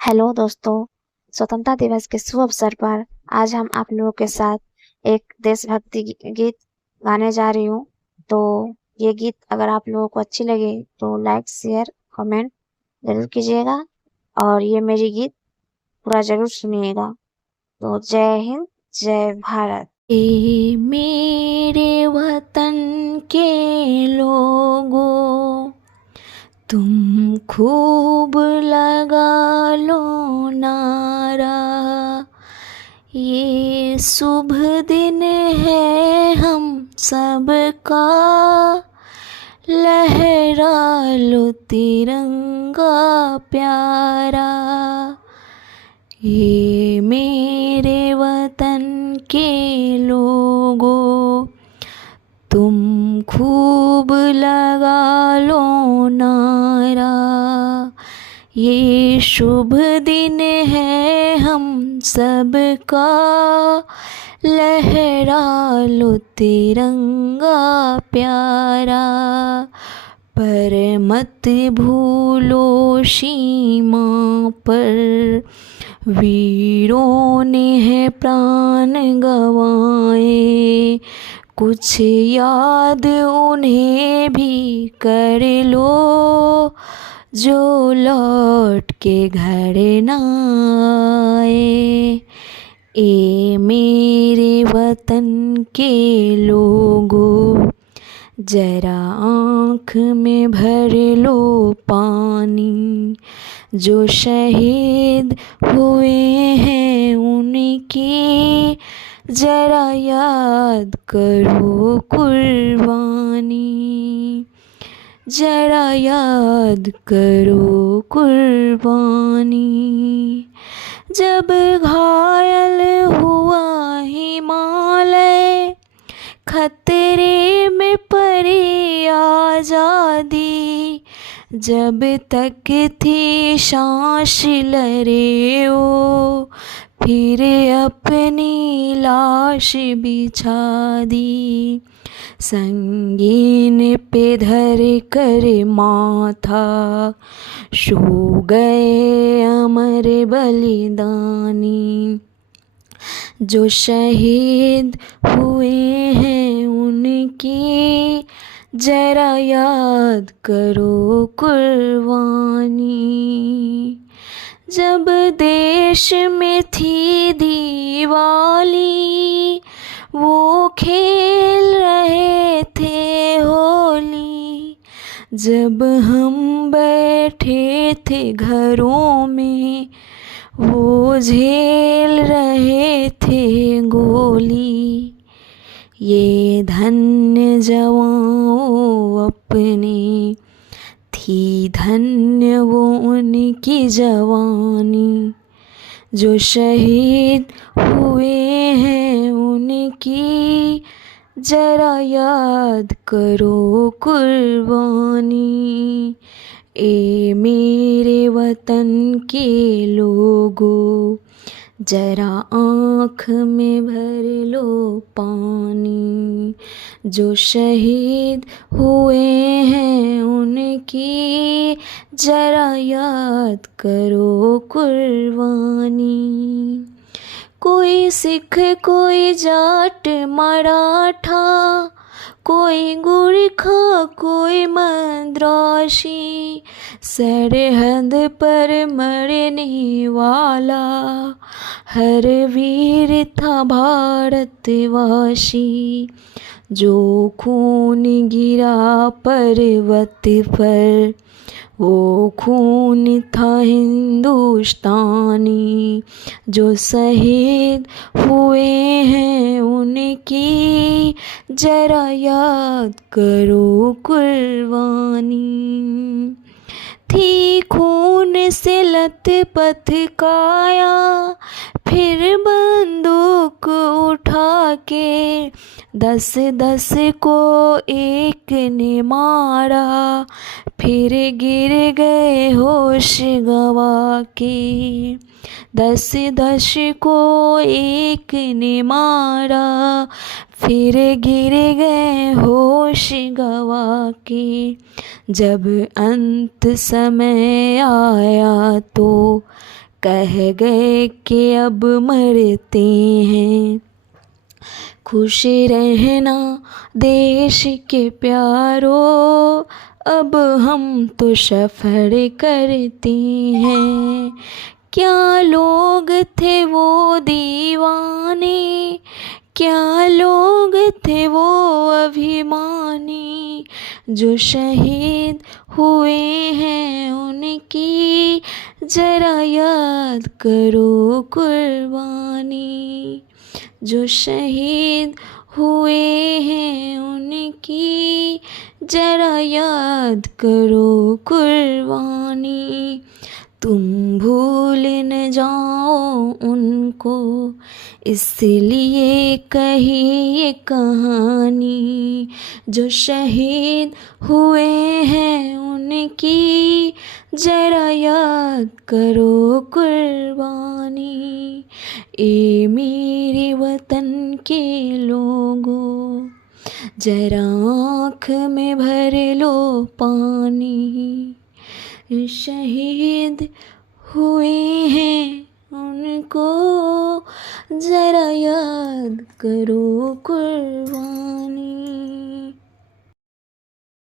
Hello दोस्तों, स्वतंत्रता दिवस के शुभ अवसर पर आज हम आप लोगों के साथ एक देशभक्ति गीत गाने जा रही हूँ। तो ये गीत अगर आप लोगों को अच्छी लगे तो लाइक, शेयर, कमेंट जरूर कीजिएगा और ये मेरी गीत पूरा जरूर सुनिएगा। तो जय हिंद, जय भारत। ए मेरे वतन के लोगों, तुम खूब लगा लो नारा। ये शुभ दिन है हम सबका, लहरा लो तिरंगा प्यारा। ये मेरे वतन के लोगों, तुम खूब लगा लो नारा। ये शुभ दिन है हम सबका, लहरा लो तिरंगा प्यारा। पर मत भूलो सीमा पर वीरों ने है प्राण गंवाए। कुछ याद उन्हें भी कर लो, जो लौट के घर न आए। ए मेरे वतन के लोगों, जरा आँख में भर लो पानी। जो शहीद हुए हैं उनकी, जरा याद करो कुर्बानी। जरा याद करो कुर्बानी। जब घायल हुआ हिमालय, खतरे में पड़ी आज़ादी। जब तक थी सांस लरे वो, फिर अपनी लाश बिछा दी। संगीन पे धर कर माथा, सो गए अमर बलिदानी। जो शहीद हुए हैं उनकी, जरा याद करो कुर्बानी। जब देश में थी दिवाली, वो खेल रहे थे होली। जब हम बैठे थे घरों में, वो झेल रहे थे गोली। ये धन्य जवानों अपने, थी धन्य वो उनकी जवानी। जो शहीद हुए हैं उनकी, जरा याद करो कुर्बानी। ए मेरे वतन के लोगों, जरा आँख में भर लो पानी। जो शहीद हुए हैं उनकी, जरा याद करो कुर्बानी। कोई सिख, कोई जाट मराठा, कोई गुरखा, कोई मद्रासी। सरहद पर मरने वाला हर वीर था भारतवासी। जो खून गिरा पर्वत पर, वो खून था हिंदुस्तानी। जो शहीद हुए हैं उनकी, जरा याद करो कुर्बानी। थी खून से लथपथ काया, फिर बंदूक उठा के 10-10 को एक ने मारा। फिर गिर गए होश गवा के, 10-10 को एक ने मारा। फिर गिर गए होश गवा के। जब अंत समय आया तो कह गए कि अब मरते हैं। खुश रहना देश के प्यारों, अब हम तो सफ़र करते हैं। क्या लोग थे वो दीवाने, क्या लोग थे वो अभिमानी, जो शहीद हुए हैं उनकी जरा याद करो कुर्बानी। जो शहीद हुए हैं उनकी जरा याद करो कुर्बानी। तुम भूल न जाओ उनको, इसलिए कही ये कहानी। जो शहीद हुए हैं उनकी जरा याद करो कुर्बानी। ए मेरे वतन के लोगों, जरा आँख में भर लो पानी। शहीद हुए हैं उनको जरा याद करो कुर्बानी।